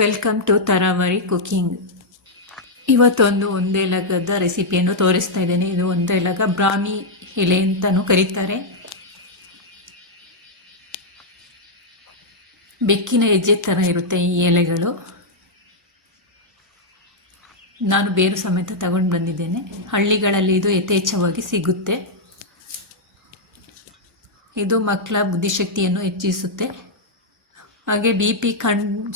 Welcome to ತರಾವರಿ cooking. ಇವತ್ತೊಂದು ಒಂದೆಲಗದ ರೆಸಿಪಿಯನ್ನು ತೋರಿಸ್ತಾ ಇದ್ದೇನೆ. ಇದು ಒಂದೆಲಗ ಬ್ರಾಹ್ಮಿ ಎಲೆ ಅಂತಲೂ ಕರೀತಾರೆ. ಬೆಕ್ಕಿನ ಹೆಜ್ಜೆ ಥರ ಇರುತ್ತೆ ಈ ಎಲೆಗಳು. ನಾನು ಬೇರು ಸಮೇತ ತಗೊಂಡು ಬಂದಿದ್ದೇನೆ. ಹಳ್ಳಿಗಳಲ್ಲಿ ಇದು ಯಥೇಚ್ಛವಾಗಿ ಸಿಗುತ್ತೆ. ಇದು ಮಕ್ಕಳ ಬುದ್ಧಿಶಕ್ತಿಯನ್ನು ಹೆಚ್ಚಿಸುತ್ತೆ. ಹಾಗೆ BP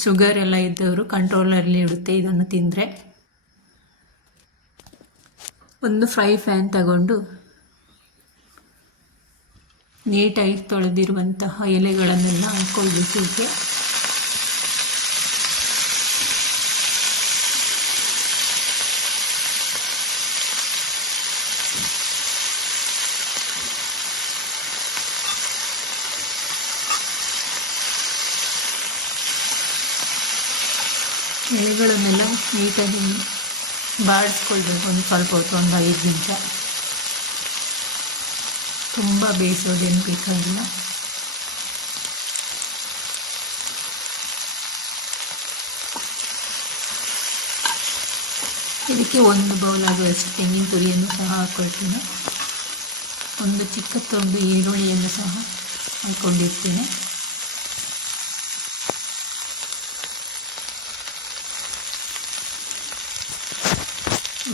ಶುಗರ್ ಎಲ್ಲ ಇದ್ದವರು ಕಂಟ್ರೋಲಲ್ಲಿ ಇಡುತ್ತೆ ಇದನ್ನು ತಿಂದರೆ. ಒಂದು ಫ್ರೈ ಪ್ಯಾನ್ ತಗೊಂಡು ನೀಟಾಗಿ ತೊಳೆದಿರುವಂತಹ ಎಲೆಗಳನ್ನೆಲ್ಲ ಹಾಕ್ಕೊಳ್ಬೇಕು. ಇದಕ್ಕೆ ಎಲೆಗಳನ್ನೆಲ್ಲ ನೀಟಾಗಿ ಬಾಡಿಸ್ಕೊಳ್ಬೇಕು. ಒಂದು ಸ್ವಲ್ಪ ಹೊತ್ತು, ಒಂದು 5 ನಿಮಿಷ. ತುಂಬ ಬೇಯಿಸೋದೇನು ಬೇಕಾಗಿಲ್ಲ. ಇದಕ್ಕೆ 1 ಬೌಲ್ ಆಗುವಷ್ಟು ತೆಂಗಿನ ತುರಿಯನ್ನು ಸಹ ಹಾಕ್ಕೊಳ್ತೀನಿ. ಒಂದು ಚಿಕ್ಕ ತುಂಡು ಈರುಳ್ಳಿಯನ್ನು ಸಹ ಹಾಕ್ಕೊಂಡಿರ್ತೀನಿ.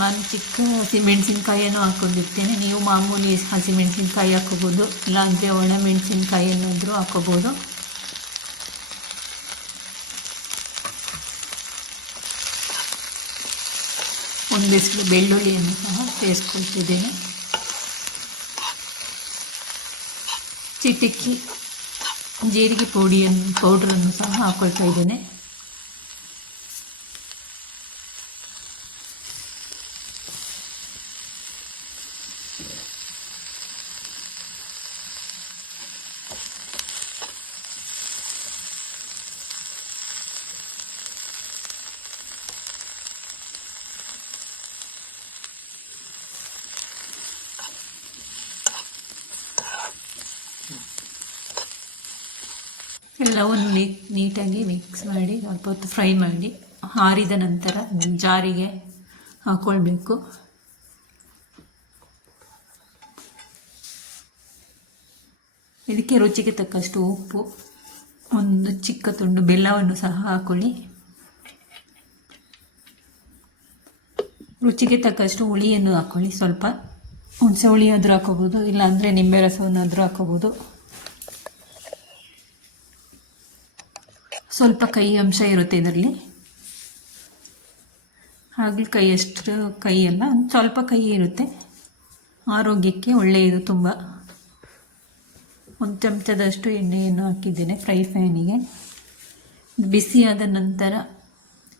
ನಾನು ಚಿಕ್ಕ ಹಸಿಮೆಣಸಿನ್ಕಾಯಿಯನ್ನು ಹಾಕ್ಕೊಂಡಿರ್ತೇನೆ. ನೀವು ಮಾಮೂಲಿ ಹಸಿಮೆಣಸಿನ್ಕಾಯಿ ಹಾಕೋಬೋದು, ಇಲ್ಲಾಂದರೆ ಒಣ ಮೆಣಸಿನ್ಕಾಯಿಯನ್ನಾದರೂ ಹಾಕೋಬೋದು. ಒಂದಿಷ್ಟು ಬೆಳ್ಳುಳ್ಳಿಯನ್ನು ಸಹ ಸೇರಿಸ್ಕೊಳ್ತಿದ್ದೇನೆ. ಚಿಟಿಕ್ಕಿ ಜೀರಿಗೆ ಪೌಡ್ರನ್ನು ಸಹ ಹಾಕ್ಕೊಳ್ತಾ ಇದ್ದೇನೆ. ಎಲ್ಲವನ್ನು ನೀಟಾಗಿ ಮಿಕ್ಸ್ ಮಾಡಿ ಸ್ವಲ್ಪ ಹೊತ್ತು ಫ್ರೈ ಮಾಡಿ ಆರಿದ ನಂತರ ಜಾರಿಗೆ ಹಾಕ್ಕೊಳ್ಬೇಕು. ಇದಕ್ಕೆ ರುಚಿಗೆ ತಕ್ಕಷ್ಟು ಉಪ್ಪು, ಒಂದು ಚಿಕ್ಕ ತುಂಡು ಬೆಲ್ಲವನ್ನು ಸಹ ಹಾಕ್ಕೊಳ್ಳಿ. ರುಚಿಗೆ ತಕ್ಕಷ್ಟು ಹುಳಿಯನ್ನು ಹಾಕ್ಕೊಳ್ಳಿ. ಸ್ವಲ್ಪ ಹುಣಸೆ ಹುಳಿ ಆದರೂ ಹಾಕೋಬೋದು, ಇಲ್ಲಾಂದರೆ ನಿಂಬೆ ರಸವನ್ನಾದರೂ ಹಾಕೋಬೋದು. ಸ್ವಲ್ಪ ಕಹಿ ಅಂಶ ಇರುತ್ತೆ ಇದರಲ್ಲಿ. ಹಾಗಲಕಾಯಿಯಷ್ಟು ಕಹಿ ಅಲ್ಲ, ಸ್ವಲ್ಪ ಕಹಿ ಇರುತ್ತೆ. ಆರೋಗ್ಯಕ್ಕೆ ಒಳ್ಳೆಯದು ತುಂಬ. 1 ಚಮಚದಷ್ಟು ಎಣ್ಣೆಯನ್ನು ಹಾಕಿದ್ದೇನೆ ಫ್ರೈ ಪ್ಯಾನಿಗೆ. ಬಿಸಿಯಾದ ನಂತರ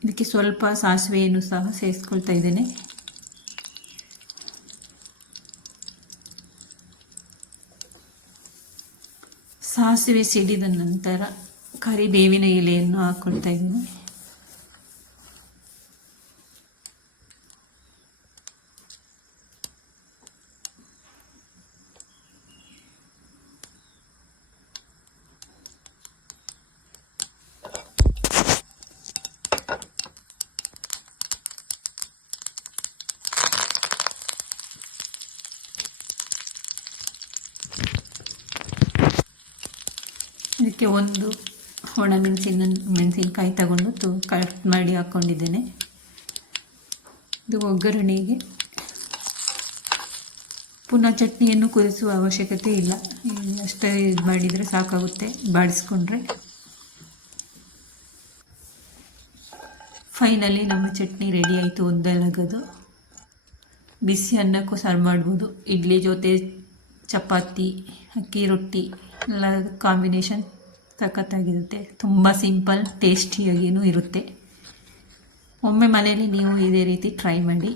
ಇದಕ್ಕೆ ಸ್ವಲ್ಪ ಸಾಸಿವೆಯನ್ನು ಸಹ ಸೇರಿಸ್ಕೊಳ್ತಾ ಇದ್ದೇನೆ. ಸಾಸಿವೆ ಸಿಡಿದ ನಂತರ ಕರಿಬೇವಿನ ಎಲೆಯನ್ನು ಹಾಕ್ಕೊಳ್ತಾ ಇದ್ದೀನಿ. ಇದಕ್ಕೆ ಒಂದು ಒಣ ಮೆಣಸಿನಕಾಯಿ ತಗೊಂಡು ಕಟ್ ಮಾಡಿ ಹಾಕ್ಕೊಂಡಿದ್ದೇನೆ. ಇದು ಒಗ್ಗರಣೆಗೆ. ಪುನಃ ಚಟ್ನಿಯನ್ನು ಕುದಿಸುವ ಅವಶ್ಯಕತೆ ಇಲ್ಲ, ಅಷ್ಟೇ ಇದು ಮಾಡಿದರೆ ಸಾಕಾಗುತ್ತೆ ಬಾಡಿಸ್ಕೊಂಡ್ರೆ. ಫೈನಲಿ ನಮ್ಮ ಚಟ್ನಿ ರೆಡಿ ಆಯಿತು. ಒಂದೆಲಗದು ಬಿಸಿ ಅನ್ನಕ್ಕೂ ಸರ್ವ್ ಮಾಡ್ಬೋದು. ಇಡ್ಲಿ ಜೊತೆ, ಚಪಾತಿ, ಅಕ್ಕಿ ರೊಟ್ಟಿ ಎಲ್ಲ ಕಾಂಬಿನೇಷನ್ ಸಖತ್ತಾಗಿರುತ್ತೆ. ತುಂಬ ಸಿಂಪಲ್, ಟೇಸ್ಟಿಯಾಗಿಯೂ ಇರುತ್ತೆ. ಒಮ್ಮೆ ಮನೆಯಲ್ಲಿ ನೀವು ಇದೇ ರೀತಿ ಟ್ರೈ ಮಾಡಿ.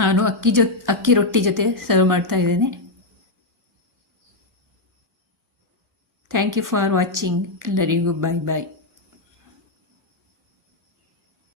ನಾನು ಅಕ್ಕಿ ರೊಟ್ಟಿ ಜೊತೆ ಸರ್ವ್ ಮಾಡ್ತಾ ಇದ್ದೇನೆ. Thank you for watching. ಎಲ್ಲರಿಗೂ ಬಾಯ್ ಬಾಯ್.